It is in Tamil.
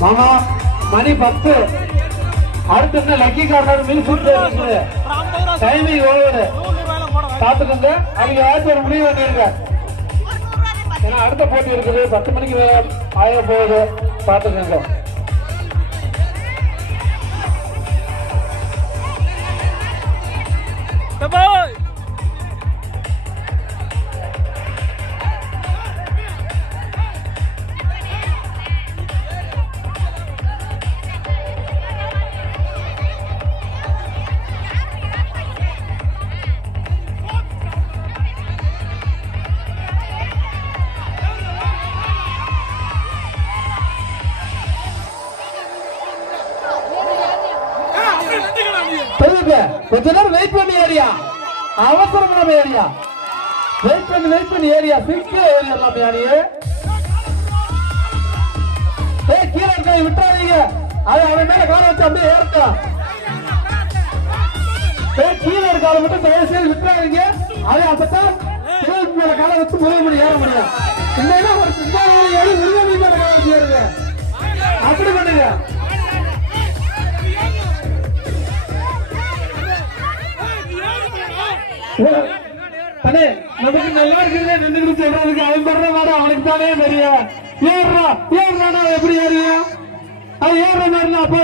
மாமா மணி 10. அடுத்து என்ன லக்கி கார்னர் மீன் சூட் இருக்குது. டைமிங் ஓவர் பாத்துக்கோங்க. அவங்க ஏதாச்சும் ஒரு முடிவு பண்ணிருங்க. ஏன்னா அடுத்த போட்டி இருக்குது. 10 மணிக்கு ஆய போகுது. பாத்துக்கோங்க. கொஞ்ச நேரம் வெயிட் பண்ணி ஏரியா. அவசரமான ஏரியா. வெயிட் பண்ணி ஏரியா. பிங்க் ஏரியா எல்லாமே யாரியே. கீழே இருக்க விட்டுறாதீங்க. அது அவன் மேல கால வச்சு அப்படியே ஏறட்டும். கீழே இருக்கால மட்டும் தயவு செய்து விட்டுறாதீங்க. அது அப்பதான் மேல கால வச்சு முதல் மணி ஏற முடியும். இல்லைன்னா ஒரு சிந்தாரி ஏறி முருகன் மேல கால வச்சு ஏறுங்க. அப்படி பண்ணுங்க. அடே நமக்கு நல்லா இருக்குது நின்று சொல்றதுக்கு அவன் பண்ற மாதிரி அவனுக்கு தானே தெரியும். ஏறுறா எப்படி ஏறியா? அது ஏறுற மாதிரி அப்பா